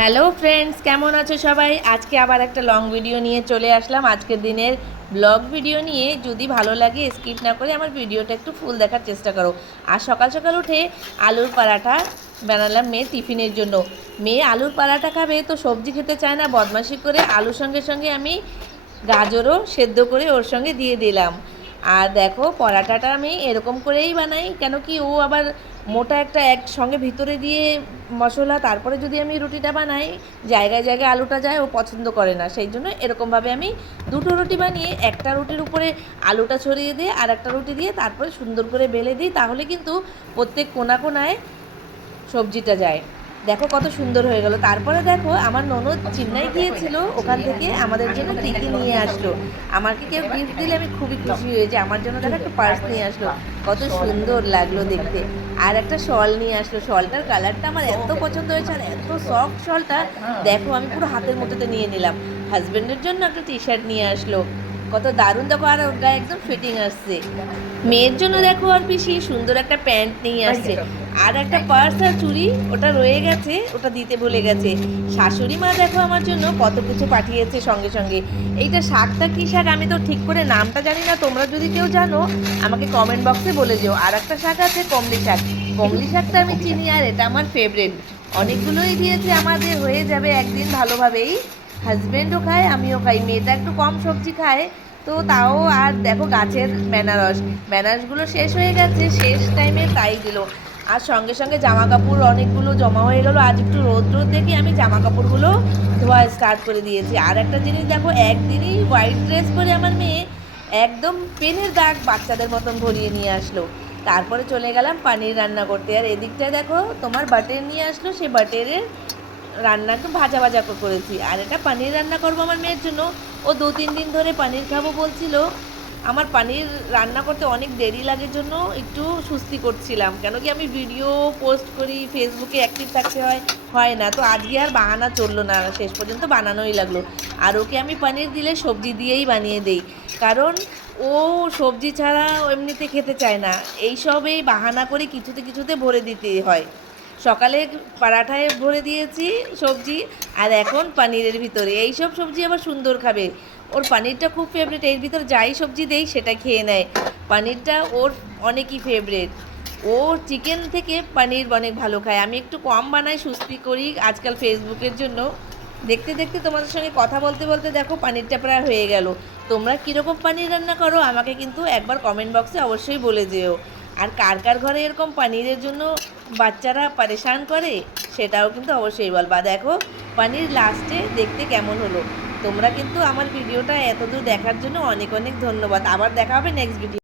Hello friends, কেমন আছো সবাই? আজকে আবার একটা লং ভিডিও নিয়ে চলে আসলাম। আজকের দিনের ব্লগ ভিডিও নিয়ে, যদি ভালো লাগে স্কিপ না করে আমার ভিডিওটা একটু ফুল দেখার চেষ্টা করো। আর সকাল সকাল উঠে আলুর পরাঠা বানালাম মেয়ে টিফিনের জন্য। মেয়ে আলুর পরাঠা খাবে, তো সবজি খেতে চায় না, বদমাশি করে আলুর সঙ্গে সঙ্গে আমি গাজরও সেদ্ধ করে ওর সঙ্গে দিয়ে দিলাম। আর দেখো, পরাঠাটা আমি এরকম করেই বানাই, কেন কি ও আবার মোটা একটা একসঙ্গে ভিতরে দিয়ে মশলা, তারপরে যদি আমি রুটিটা বানাই, জায়গায় জায়গায় আলুটা যায়, ও পছন্দ করে না। সেই জন্য এরকমভাবে আমি দুটো রুটি বানিয়ে একটা রুটির উপরে আলুটা ছড়িয়ে দিয়ে আর একটা রুটি দিয়ে তারপরে সুন্দর করে বেলে দিই, তাহলে কিন্তু প্রত্যেক কোণা কোণায় সবজিটা যায়। দেখো কত সুন্দর হয়ে গেল। তারপরে দেখো, আমার ননদ চেন্নাই গিয়েছিল, ওখান থেকে আমাদের জন্য টিকি নিয়ে আসলো। আমাকে কেউ গিফট দিলে আমি খুবই খুশি হয়েছি। আমার জন্য দেখো একটা পার্স নিয়ে আসলো, কত সুন্দর লাগলো দেখতে। আর একটা শল নিয়ে আসলো, শলটার কালারটা আমার এত পছন্দ হয়েছে, আর এত সফট শলটা। দেখো আমি পুরো হাতের মধ্যে নিয়ে নিলাম। হাজব্যান্ডের জন্য একটা টি শার্ট নিয়ে আসলো, কত দারুণ দেখো, আর ওর গায়ে একদম ফিটিং আসছে। মেয়ের জন্য দেখো আর পিসি সুন্দর একটা প্যান্ট নিয়ে আসছে, আর একটা পার্স আর চুড়ি, ওটা রয়ে গেছে, ওটা দিতে ভুলে গেছে। শাশুড়ি মা দেখো আমার জন্য কত কিছু পাঠিয়েছে সঙ্গে সঙ্গে। এইটা শাকটা কী শাক আমি তো ঠিক করে নামটা জানি না, তোমরা যদি কেউ জানো আমাকে কমেন্ট বক্সে বলে যেও। আর একটা শাক আছে কমলি শাক, কমলি শাকটা আমি চিনি, আর এটা আমার ফেভারিট। অনেকগুলোই দিয়েছে, আমাদের হয়ে যাবে একদিন ভালোভাবেই। হাজব্যান্ডও খায়, আমিও খাই, মেয়েটা একটু কম সবজি খায়, তো তাও। আর দেখো গাছের বেনারসগুলো শেষ হয়ে গেছে, শেষ টাইমে তাই দিল। আর সঙ্গে সঙ্গে জামা কাপড় অনেকগুলো জমা হয়ে গেল, আজ একটু রোদ দেখে আমি জামা কাপড়গুলো ধোয়া স্টার্ট করে দিয়েছি। আর একটা জিনিস দেখো, একদিনই হোয়াইট ড্রেস পরে আমার মেয়ে একদম পেনের দাগ বাচ্চাদের মতন ভরিয়ে নিয়ে আসলো। তারপরে চলে গেলাম পানির রান্না করতে। আর এদিকটায় দেখো তোমার বাটের নিয়ে আসলো, সে বাটেরের রান্না একটু ভাজা ভাজা করেছি। আর এটা পানির রান্না করবো আমার মেয়ের জন্য। ও 2-3 দিন ধরে পানির খাবো বলছিল। আমার পানির রান্না করতে অনেক দেরি লাগে জন্য একটু সুস্তি করছিলাম, কেন কি আমি ভিডিও পোস্ট করি, ফেসবুকে অ্যাক্টিভ থাকতে হয় না। তো আজকে আর বাহানা চললো না, শেষ পর্যন্ত বানানোই লাগলো। আর ওকে আমি পানির দিলে সবজি দিয়েই বানিয়ে দেই, কারণ ও সবজি ছাড়া এমনিতে খেতে চায় না। এইসবেই বাহানা করে কিছুতে কিছুতে ভরে দিতে হয়। সকালে পরাঠায় ভরে দিয়েছি সবজি, আর এখন পানিরের ভিতরে এইসব সবজি আবার সুন্দর খাবে। ওর পানিরটা খুব ফেভারিট, এর ভিতর যাই সবজি দেই সেটা খেয়ে নেয়। পানিরটা ওর অনেকই ফেভারিট। ও চিকেন থেকে পানির অনেক ভালো খায়। আমি একটু কম বানাই, সুস্তি করি আজকাল ফেসবুকের জন্য। দেখতে দেখতে তোমাদের সঙ্গে কথা বলতে বলতে দেখো পানিরটা প্রায় হয়ে গেল। তোমরা কীরকম পানির রান্না করো আমাকে কিন্তু একবার কমেন্ট বক্সে অবশ্যই বলে যেও। আর কার কার ঘরে এরকম পানিরের জন্য বাচ্চারা পারেশান করে, সেটাও কিন্তু অবশ্যই বলবা। দেখো পানির লাস্টে দেখতে কেমন হলো। তোমরা কিন্তু আমার ভিডিওটা এতদূর দেখার জন্য অনেক অনেক ধন্যবাদ। আবার দেখা হবে নেক্সট ভিডিও।